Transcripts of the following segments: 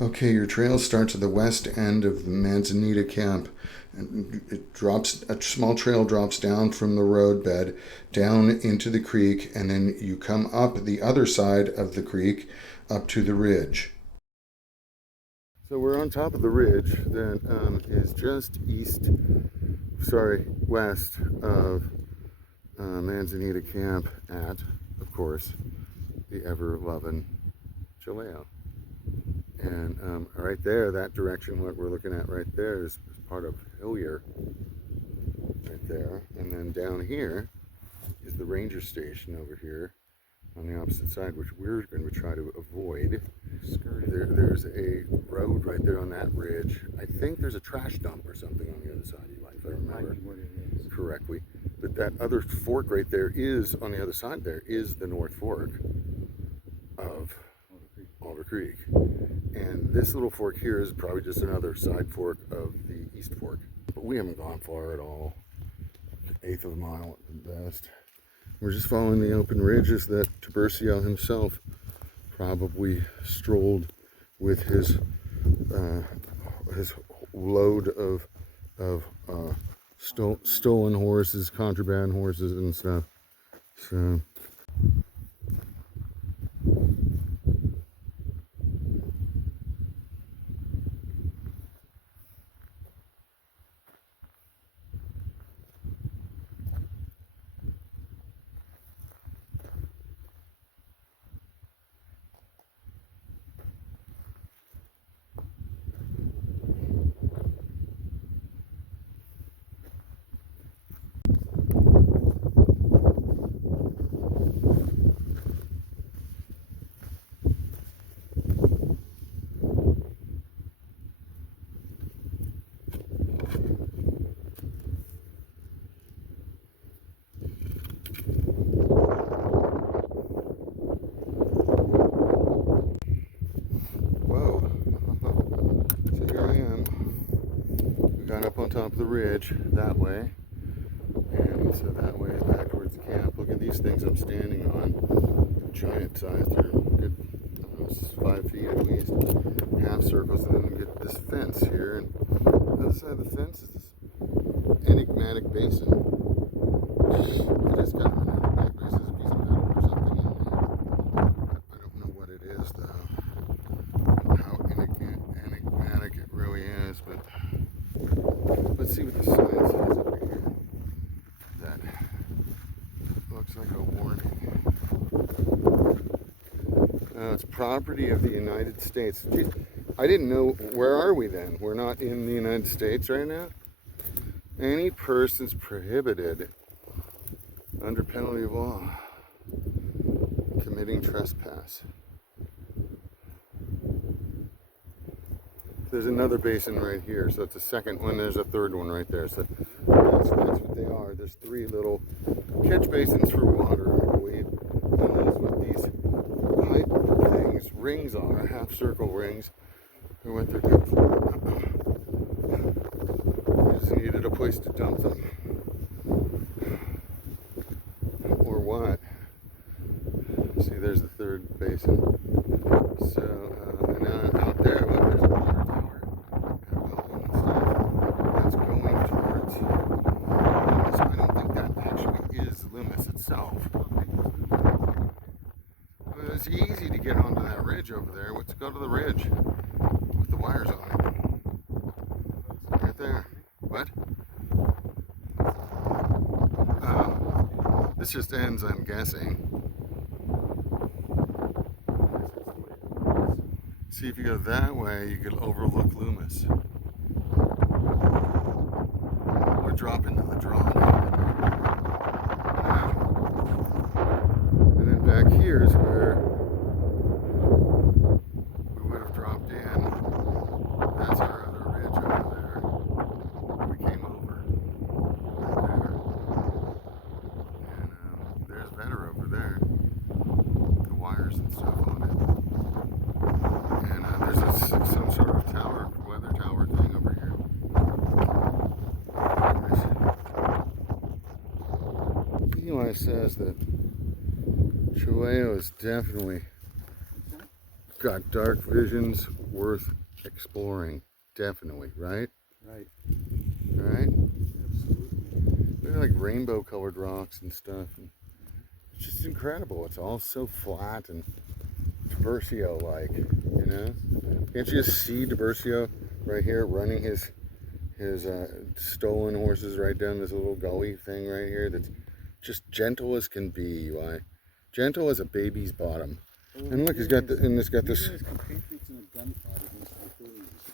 Okay, your trail starts at the west end of the Manzanita camp. And it drops, a small trail drops down from the roadbed down into the creek, and then you come up the other side of the creek up to the ridge. So we're on top of the ridge that is just west of Manzanita Camp at, of course, the ever-loving Chilao. And right there, that direction, what we're looking at right there is part of Hillier, right there. And then down here is the ranger station over here on the opposite side, which we're going to try to avoid. There's a road right there on that ridge. I think there's a trash dump or something on the other side, if I remember correctly. But that other fork right there is, on the other side there, is the North Fork of Alder Creek. And this little fork here is probably just another side fork of the East Fork. But we haven't gone far at all. Eighth of a mile at the best. We're just following the open ridges that Tiburcio himself probably strolled with his load of stolen horses, contraband horses, and stuff. So. Up on top of the ridge that way, and so that way is back towards the camp. Look at these things I'm standing on, giant size. They're good, 5 feet at least, half circles, and then we get this fence here, and on the other side of the fence is this enigmatic basin. It is kind of an enigmatic basin. There's a piece of metal or something in there. I don't know what it is though, how enigmatic it really is, but let's see what the sign says over here. That looks like a warning. It's property of the United States. Gee, I didn't know. Where are we then? We're not in the United States right now? Any persons prohibited under penalty of law committing trespass. There's another basin right here, so it's a second one. There's a third one right there. So that's what they are. There's 3 little catch basins for water, I believe. And that's what these pipe things, rings are, half circle rings, are what they're good for. They just needed a place to dump them. Or what? See, there's the third basin. So, and out there, look, there's a water tower. That's going towards Loomis. I don't think that actually is Loomis itself. But it's easy to get onto that ridge over there. Let's go to the ridge with the wires on it. Right there. What? This just ends, I'm guessing. See, if you go that way, you could overlook Loomis. Or drop into the draw. And then back here is where we would have dropped in. That's our other ridge over there. Where we came over. Right there. And there's better over there. The wires and stuff on it. And there's some sort of tower, weather tower thing over here. Eli says that Chilao is definitely got dark visions worth exploring. Definitely, right? Right. Right? Absolutely. They're like rainbow colored rocks and stuff. And it's just incredible. It's all so flat and Tiburcio-like, you know? Can't you just see Tiburcio right here running his stolen horses right down this little gully thing right here that's just gentle as can be, Eli. Gentle as a baby's bottom. And look, he's got the, and it's got this.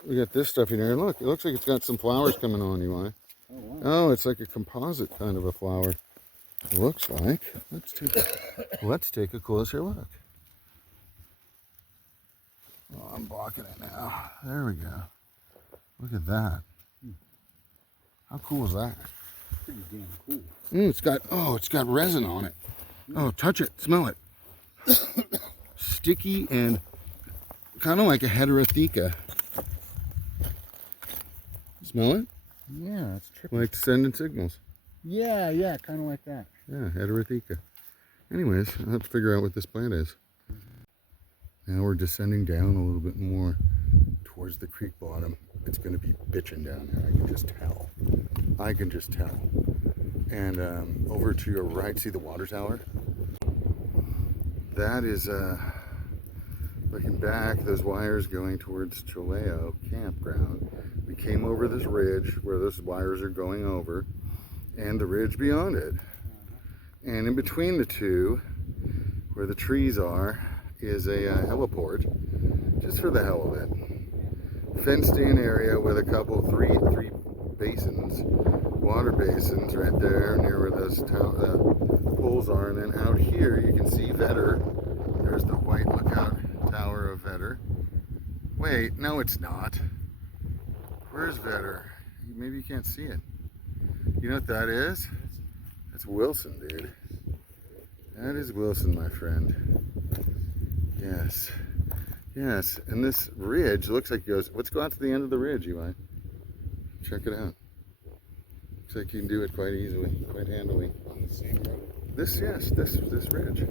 We got this stuff in here. Look, it looks like it's got some flowers coming on, Eli. Oh, wow. Oh, it's like a composite kind of a flower. It looks like. Let's take a closer look. Oh, I'm blocking it now. There we go. Look at that. How cool is that? Pretty damn cool. It's got resin on it. Oh, touch it, smell it. Sticky and kind of like a heterotheca. Smell it? Yeah, it's tricky. Like sending signals. Yeah, kind of like that. Yeah, heterotheca. Anyways, I'll have to figure out what this plant is. Now we're descending down a little bit more towards the creek bottom. It's going to be bitching down there. I can just tell. And over to your right, see the water tower? That is, looking back, those wires going towards Chilao campground. We came over this ridge where those wires are going over, and the ridge beyond it. And in between the two, where the trees are, is a heliport, just for the hell of it. Fenced in area with a couple, three basins, water basins right there near where those poles are. And then out here you can see Vetter. There's the white lookout tower of Vetter. Wait, no it's not. Where's Vetter? Maybe you can't see it. You know what that is? That's Wilson, dude. That is Wilson, my friend. Yes. Yes, and this ridge looks like it goes, let's go out to the end of the ridge, Eli. Check it out. Looks like you can do it quite easily, quite handily. On the same road? This ridge.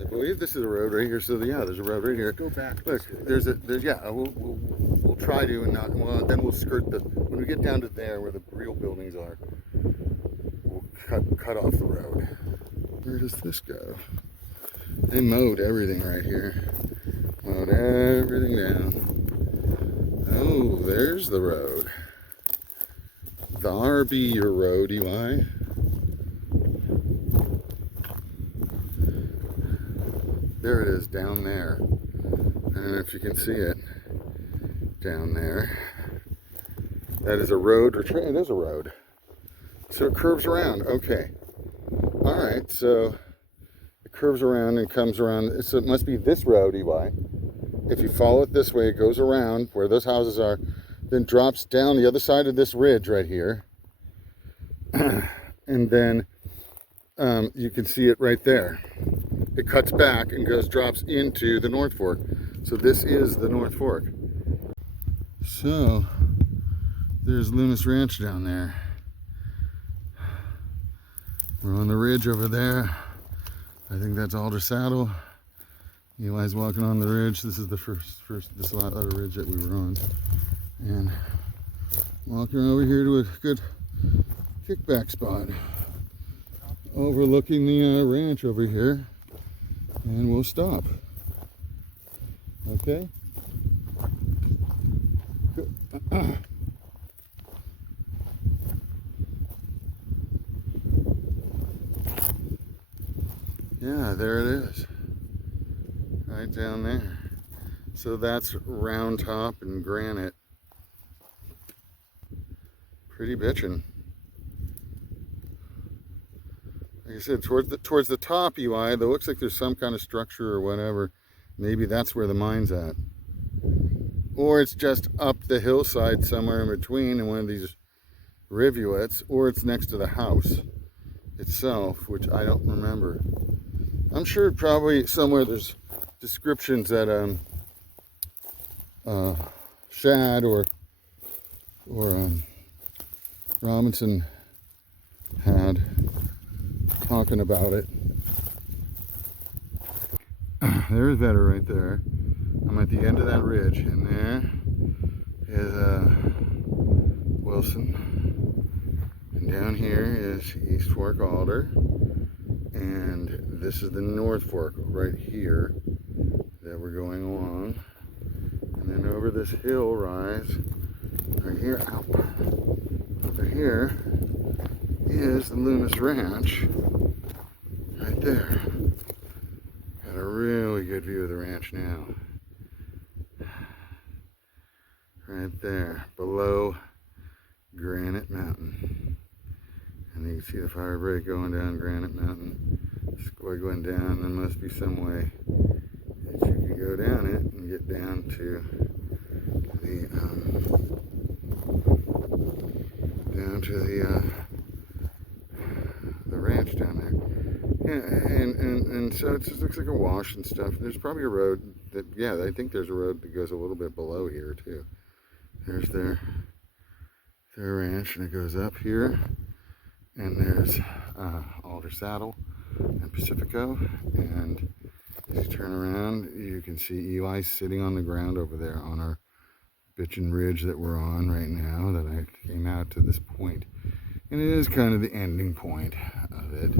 I believe this is a road right here, so yeah, there's a road right here. Go back. Look, we'll try to, and not, well, then we'll skirt when we get down to there where the real buildings are, we'll cut off the road. Where does this go? They mowed everything right here. Mowed everything down. Oh, there's the road. There be your road, Eli. There it is, down there. I don't know if you can see it. Down there. That is a road. It is a road. So it curves around. Okay. Alright, so it curves around and comes around. So it must be this road, Eli. If you follow it this way, it goes around where those houses are, then drops down the other side of this ridge right here. And then you can see it right there. It cuts back and drops into the North Fork. So this is the North Fork. So there's Loomis Ranch down there. We're on the ridge over there. I think that's Alder Saddle. Eli's walking on the ridge. This is the first this other ridge that we were on. And walking over here to a good kickback spot. Overlooking the ranch over here. And we'll stop. Okay? Yeah, there it is. Right down there. So that's Round Top and Granite. Pretty bitchin'. Like I said, towards the top, Eli, there looks like there's some kind of structure or whatever. Maybe that's where the mine's at. Or it's just up the hillside somewhere in between in one of these rivulets, or it's next to the house itself, which I don't remember. I'm sure probably somewhere there's descriptions that Shad or Robinson had talking about it. There's Vetter right there. I'm at the end of that ridge, and there is Wilson, and down here is East Fork Alder, and this is the North Fork right here that we're going along, and then over this hill rise right here, over here is the Loomis Ranch right there. Got a really good view of the ranch now. Right there, below Granite Mountain. And you can see the fire break going down Granite Mountain. Squiggling down. There must be some way that you can go down it and get down to the ranch down there. Yeah, and so it just looks like a wash and stuff. There's probably a road that, yeah, I think there's a road that goes a little bit below here too. There's their ranch, and it goes up here, and there's Alder Saddle and Pacifico, and as you turn around, you can see Eli sitting on the ground over there on our bitchin' ridge that we're on right now, that I came out to this point, and it is kind of the ending point of it.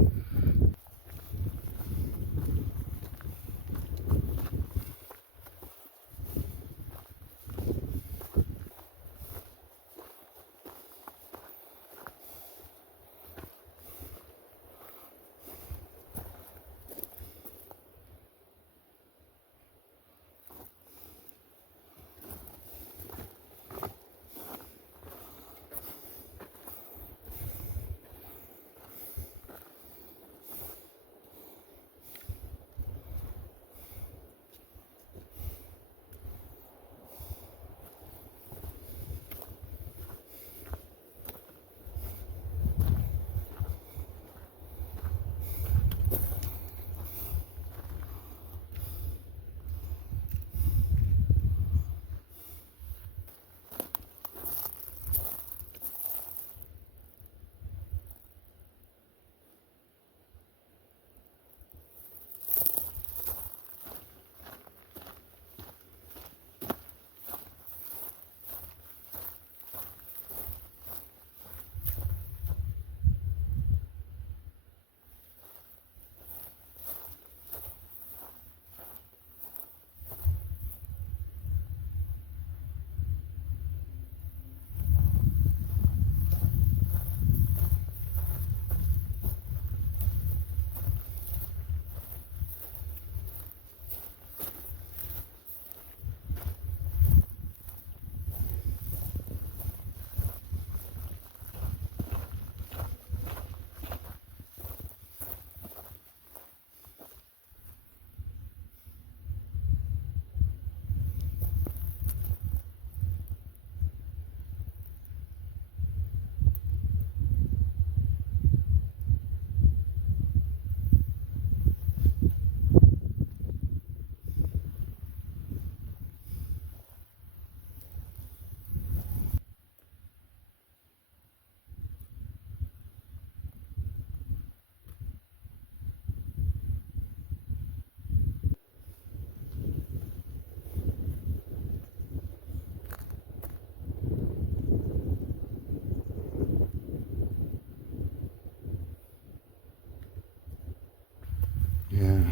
Yeah,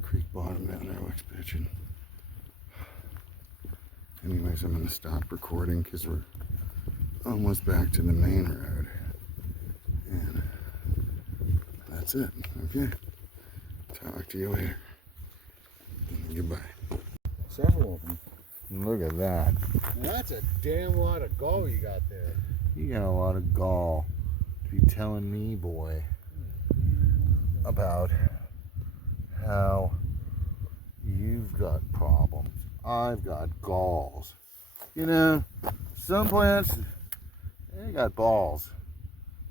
creek bottom down there looks bitchin'. Anyways, I'm going to stop recording because we're almost back to the main road. And that's it. Okay. Talk to you later. Goodbye. Several of them. Look at that. That's a damn lot of gall you got there. You got a lot of gall to be telling me, boy, about how you've got problems. I've got galls. You know, some plants, they got balls.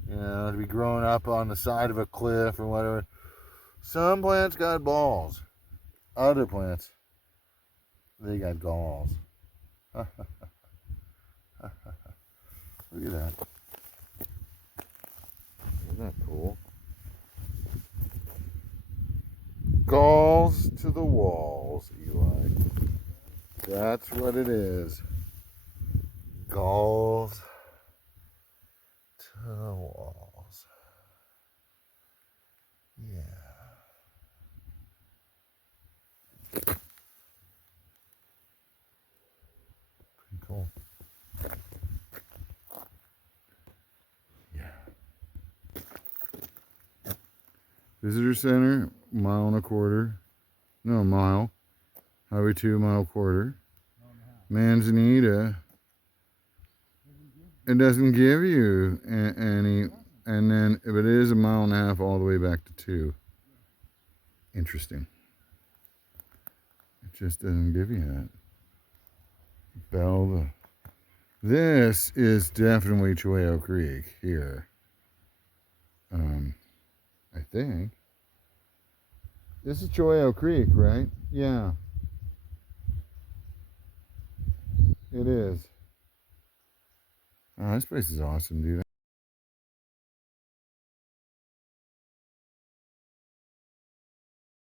You know, to be growing up on the side of a cliff or whatever. Some plants got balls. Other plants, they got galls. Look at that. Isn't that cool? Galls to the wall. walls, Eli. That's what it is. Galls to the walls. Yeah. Pretty cool. Yeah. Visitor center, 1.25 miles. No, mile. Highway 2, 1.25 miles. Manzanita. It doesn't give you any, and then if it is 1.5 miles all the way back to 2. Interesting. It just doesn't give you that. Belva. This is definitely Chilao Creek here. I think. This is Chilao Creek, right? Yeah. It is. Oh, this place is awesome, dude.